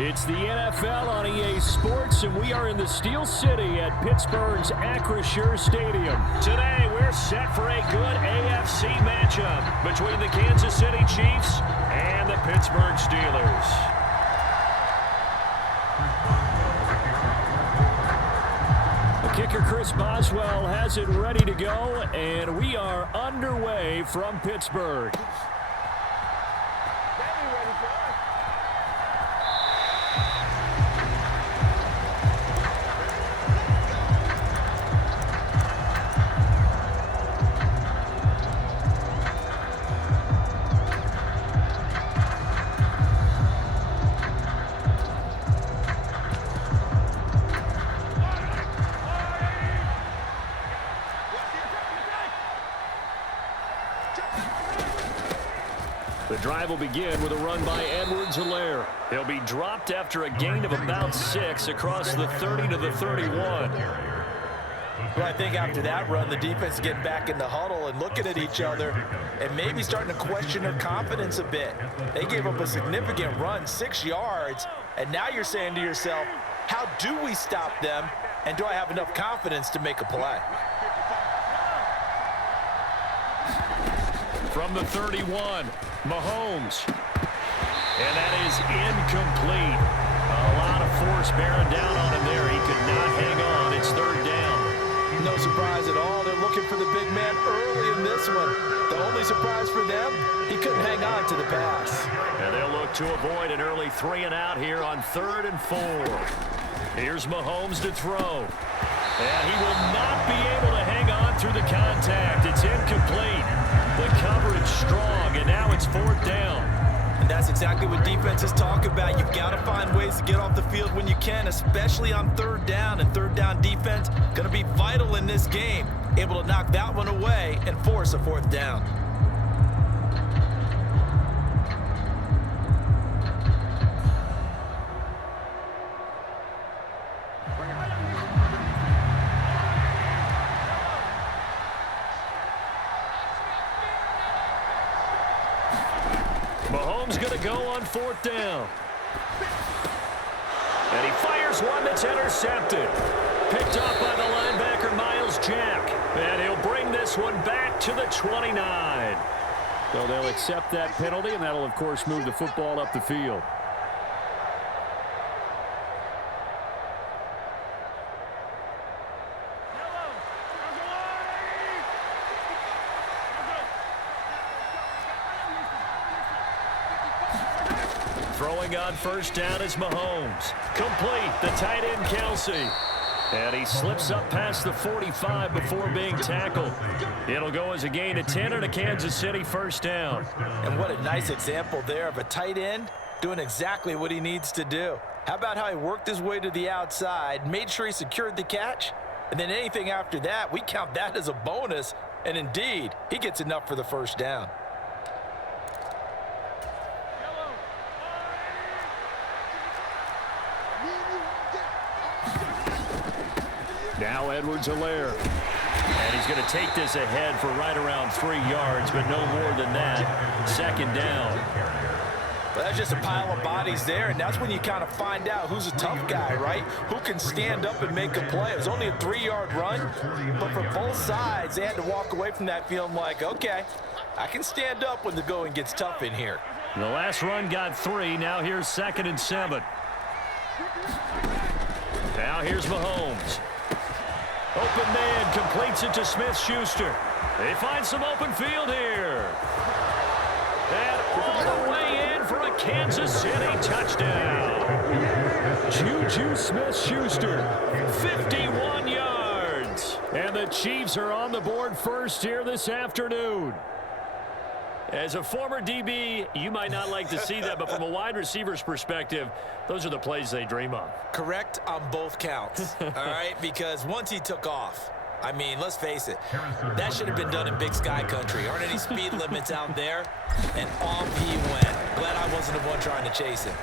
It's the NFL on EA Sports, and we are in the Steel City at Pittsburgh's Acrisure Stadium. Today, we're set for a good AFC matchup between the Kansas City Chiefs and the Pittsburgh Steelers. The kicker, Chris Boswell, has it ready to go, and we are underway from Pittsburgh. The drive will begin with a run by Edwards-Helaire. He'll be dropped after a gain of about 6 across the 30 to the 31. Well, I think after that run, the defense is getting back in the huddle and looking at each other and maybe starting to question their confidence a bit. They gave up a significant run, 6 yards, and now you're saying to yourself, how do we stop them, and do I have enough confidence to make a play? From the 31, Mahomes. And that is incomplete. A lot of force bearing down on him there. He could not hang on. It's third down. No surprise at all. They're looking for the big man early in this one. The only surprise for them, he couldn't hang on to the pass. And they'll look to avoid an early 3 and out here on 3rd and 4. Here's Mahomes to throw. And he will not be able to hang on through the contact. It's incomplete. The coverage strong, and now it's 4th down. And that's exactly what defenses talk about. You've got to find ways to get off the field when you can, especially on 3rd down. And 3rd down defense going to be vital in this game. Able to knock that one away and force a 4th down. Mahomes going to go on 4th down. And he fires one that's intercepted. Picked off by the linebacker, Miles Jack. And he'll bring this one back to the 29. So they'll accept that penalty, and that'll, of course, move the football up the field. Throwing on 1st down is Mahomes. Complete, the tight end Kelsey. And he slips up past the 45 before being tackled. It'll go as a gain of 10 and a Kansas City 1st down. And what a nice example there of a tight end doing exactly what he needs to do. How about how he worked his way to the outside, made sure he secured the catch, and then anything after that, we count that as a bonus. And indeed, he gets enough for the 1st down. Now Edwards-Helaire. And he's going to take this ahead for right around 3 yards, but no more than that. 2nd down. Well, that's just a pile of bodies there, and that's when you kind of find out who's a tough guy, right? Who can stand up and make a play. It was only a 3-yard run, but for both sides, they had to walk away from that feeling like, okay, I can stand up when the going gets tough in here. The last run got 3. Now here's 2nd and 7. Now here's Mahomes. Open man completes it to Smith-Schuster. They find some open field here. And all the way in for a Kansas City touchdown. Juju Smith-Schuster, 51 yards. And the Chiefs are on the board first here this afternoon. As a former DB, you might not like to see that, but from a wide receiver's perspective, those are the plays they dream of. Correct on both counts, all right? Because once he took off, I mean, let's face it, that should have been done in Big Sky Country. Aren't any speed limits out there? And off he went. Glad I wasn't the one trying to chase him.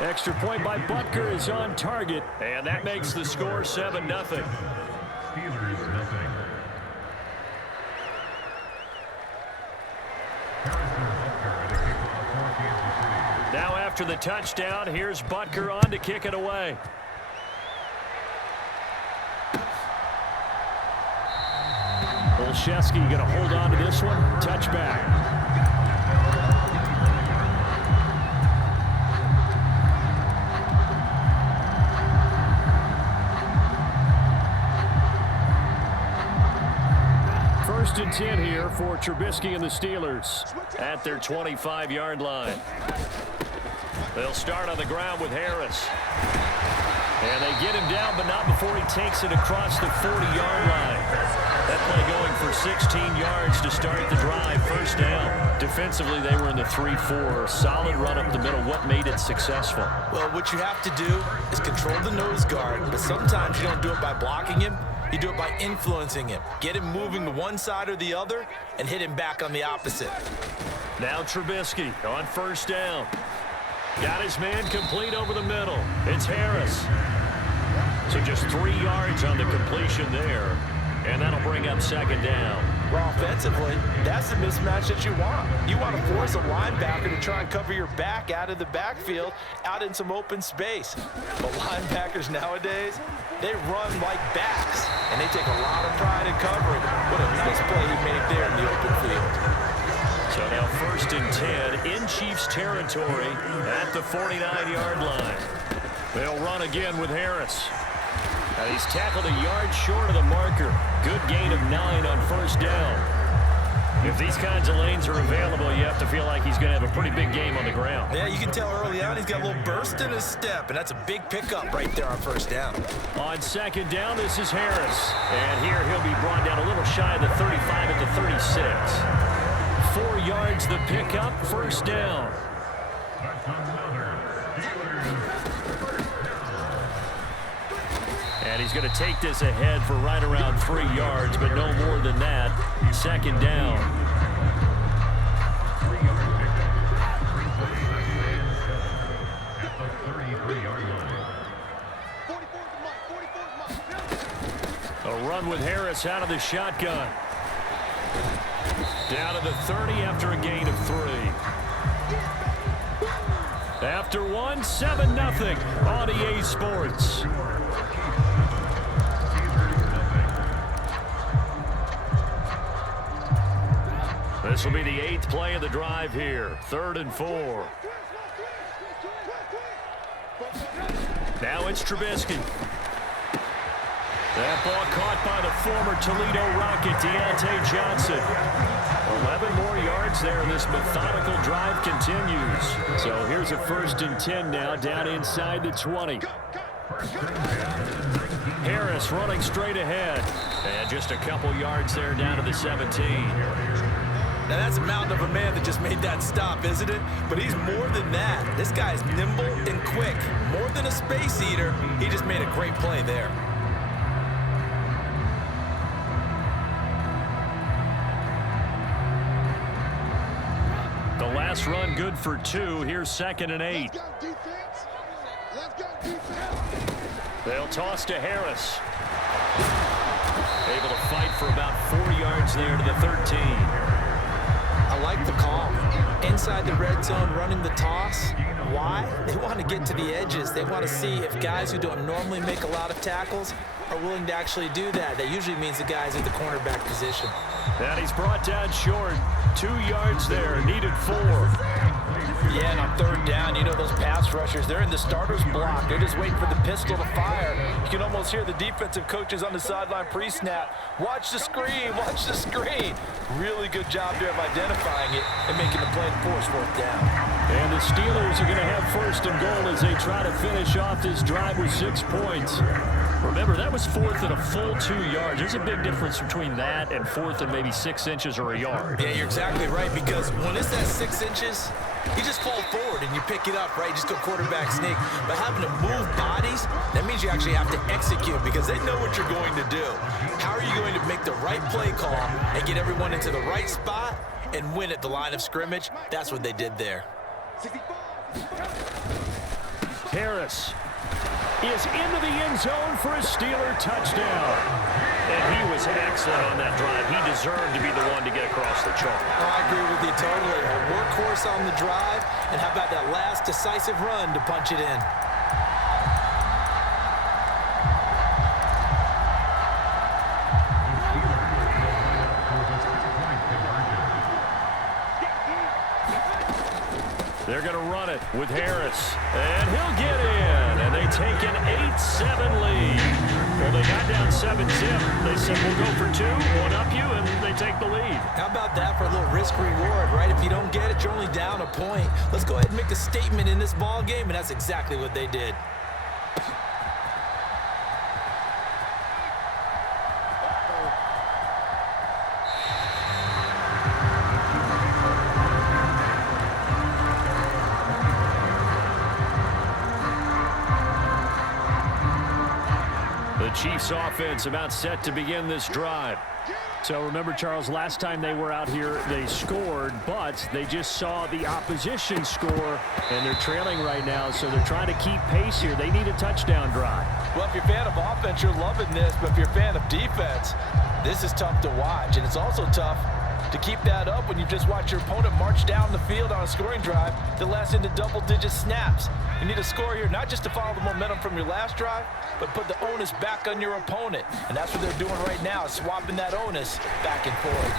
Extra point by Butker is on target, and that makes the score 7-0. Steelers, nothing. Harrison Butker, the kickoff for Kansas City. Now after the touchdown, here's Butker on to kick it away. Olszewski going to hold on to this one. Touchback. First and 10 here for Trubisky and the Steelers at their 25-yard line. They'll start on the ground with Harris. And they get him down, but not before he takes it across the 40-yard line. That play going for 16 yards to start the drive. First down. Defensively, they were in the 3-4. Solid run up the middle. What made it successful? Well, what you have to do is control the nose guard, but sometimes you don't do it by blocking him. You do it by influencing him. Get him moving to one side or the other and hit him back on the opposite. Now Trubisky on first down. Got his man complete over the middle. It's Harris. So just 3 yards on the completion there. And that'll bring up second down. Well, offensively, that's the mismatch that you want. You want to force a linebacker to try and cover your back out of the backfield, out in some open space. But linebackers nowadays, they run like backs, and they take a lot of pride in covering. What a nice play he made there in the open field. So now first and 10 in Chiefs territory at the 49-yard line. They'll run again with Harris. Now he's tackled a yard short of the marker. Good gain of 9 on first down. If these kinds of lanes are available, you have to feel like he's going to have a pretty big game on the ground. Yeah, you can tell early on he's got a little burst in his step, and that's a big pickup right there on first down. On second down, this is Harris. And here he'll be brought down a little shy of the 35 at the 36. 4 yards the pickup, first down. And he's going to take this ahead for right around 3 yards, but no more than that. Second down. A run with Harris out of the shotgun. Down to the 30 after a gain of 3. After one, 7-0 on EA Sports. This will be the 8th play of the drive here. 3rd and 4. Now it's Trubisky. That ball caught by the former Toledo Rocket, Deontay Johnson. 11 more yards there. This methodical drive continues. So here's a 1st and 10 now, down inside the 20. Harris running straight ahead. And just a couple yards there down to the 17. Now that's a mountain of a man that just made that stop, isn't it? But he's more than that. This guy's nimble and quick. More than a space eater, he just made a great play there. The last run good for 2. Here's 2nd and 8. They'll toss to Harris. Able to fight for about 4 yards there to the 13. I like the call. Inside the red zone, running the toss. Why? They want to get to the edges. They want to see if guys who don't normally make a lot of tackles are willing to actually do that. That usually means the guys at the cornerback position. And he's brought down short. 2 yards there, needed 4. Yeah, and on 3rd down, you know those pass rushers, they're in the starter's block. They're just waiting for the pistol to fire. You can almost hear the defensive coaches on the sideline pre-snap. Watch the screen, watch the screen. Really good job there of identifying it and making the play to force 4th down. And the Steelers are going to have 1st and goal as they try to finish off this drive with 6 points. Remember, that was 4th and a full 2 yards. There's a big difference between that and 4th and maybe 6 inches or a yard. Yeah, you're exactly right, because when it's that 6 inches, you just fall forward and you pick it up, right? Just go quarterback sneak. But having to move bodies, that means you actually have to execute because they know what you're going to do. How are you going to make the right play call and get everyone into the right spot and win at the line of scrimmage? That's what they did there. Harris is into the end zone for a Steeler touchdown. And he was excellent on that drive. He deserved to be the one to get across the chalk. Oh, I agree with you totally. A workhorse on the drive, and how about that last decisive run to punch it in? They're going to run it with Harris. And he'll get in. And they take an 8-7 lead. Well, they got down 7-zip. They said, we'll go for 2, one up you, and they take the lead. How about that for a little risk-reward, right? If you don't get it, you're only down a point. Let's go ahead and make a statement in this ball game, and that's exactly what they did. The Chiefs offense about set to begin this drive. So remember, Charles, last time they were out here, they scored, but they just saw the opposition score, and they're trailing right now, so they're trying to keep pace here. They need a touchdown drive. Well, if you're a fan of offense, you're loving this, but if you're a fan of defense, this is tough to watch, and it's also tough to keep that up when you just watch your opponent march down the field on a scoring drive that lasts into double-digit snaps. You need a score here, not just to follow the momentum from your last drive, but put the onus back on your opponent. And that's what they're doing right now, swapping that onus back and forth.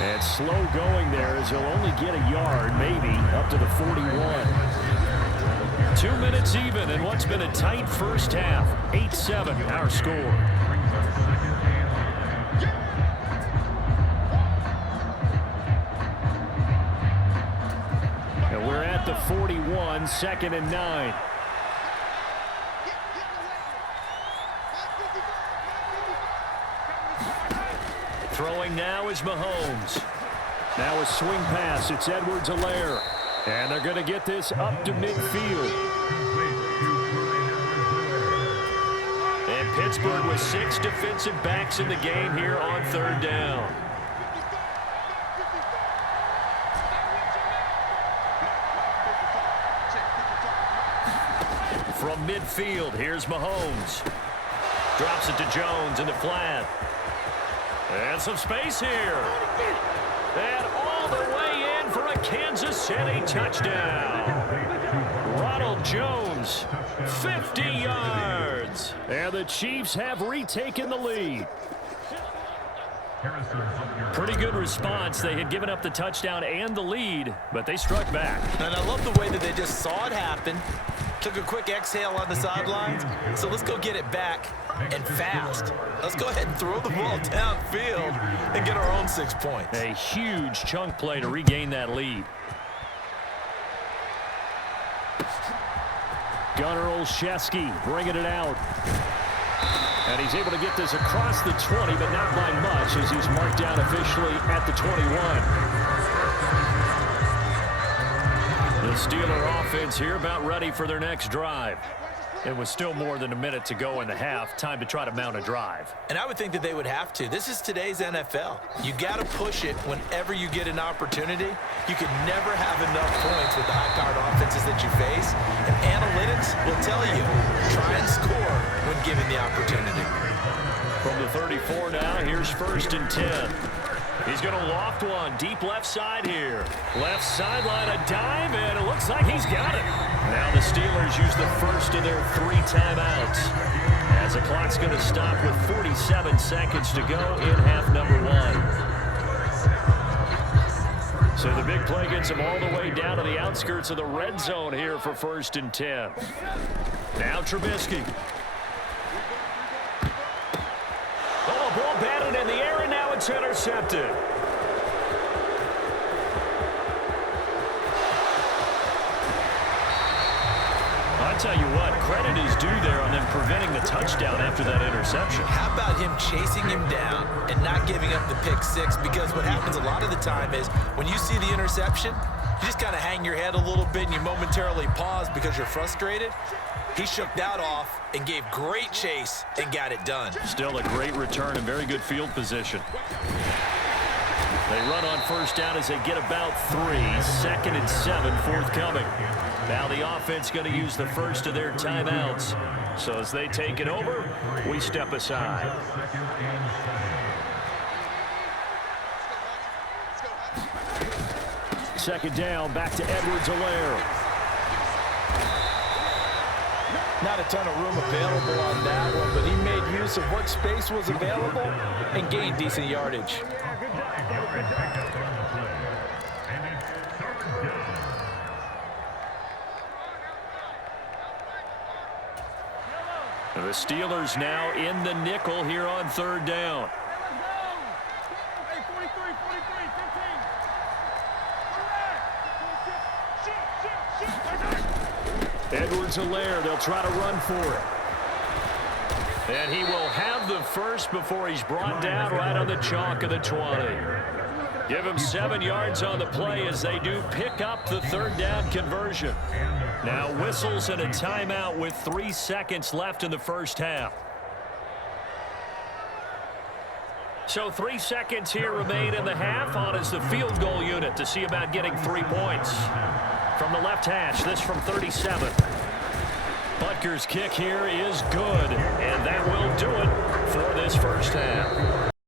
And slow going there as he'll only get a yard, maybe, up to the 41. 2 minutes even in what's been a tight first half. 8-7, our score. And we're at the 41, 2nd and 9. Throwing now is Mahomes. Now a swing pass. It's Edwards-Helaire. And they're going to get this up to midfield. And Pittsburgh with 6 defensive backs in the game here on 3rd down. From midfield, here's Mahomes. Drops it to Jones in the flat. And some space here. And all the way in for a Kansas City touchdown. Ronald Jones, 50 yards. And the Chiefs have retaken the lead. Pretty good response. They had given up the touchdown and the lead, but they struck back. And I love the way that they just saw it happen. Took a quick exhale on the sidelines. So let's go get it back and fast. Let's go ahead and throw the ball downfield and get our own 6 points. A huge chunk play to regain that lead. Gunnar Olszewski bringing it out. And he's able to get this across the 20, but not by much as he's marked down officially at the 21. The Steeler offense here about ready for their next drive. It was still more than a minute to go in the half. Time to try to mount a drive. And I would think that they would have to. This is today's NFL. You got to push it whenever you get an opportunity. You can never have enough points with the high-powered offenses that you face. And analytics will tell you, try and score when given the opportunity. From the 34 now, here's 1st and 10. He's going to loft one deep left side here. Left sideline, a dive, and it looks like he's got it. Now the Steelers use the first of their 3 timeouts as the clock's going to stop with 47 seconds to go in half number 1. So the big play gets them all the way down to the outskirts of the red zone here for 1st and 10. Now Trubisky. Oh, ball batted in the air, and now it's intercepted. I tell you what, credit is due there on them preventing the touchdown after that interception. How about him chasing him down and not giving up the pick 6? Because what happens a lot of the time is when you see the interception, you just kind of hang your head a little bit and you momentarily pause because you're frustrated. He shook that off and gave great chase and got it done. Still a great return and very good field position. They run on 1st down as they get about 3. 2nd and 7 forthcoming. Now the offense going to use the first of their timeouts. So as they take it over, we step aside. Second down, back to Edwards-Helaire. Not a ton of room available on that one, but he made use of what space was available and gained decent yardage. The Steelers now in the nickel here on third down. Edwards-Helaire, they'll try to run for it. And he will have the first before he's brought down right on the chalk of the 20. Give him 7 yards on the play as they do pick up the third down conversion. Now whistles and a timeout with 3 seconds left in the first half. So 3 seconds here remain in the half. On is the field goal unit to see about getting 3 points. From the left hash, this from 37. Butker's kick here is good, and that will do it for this first half.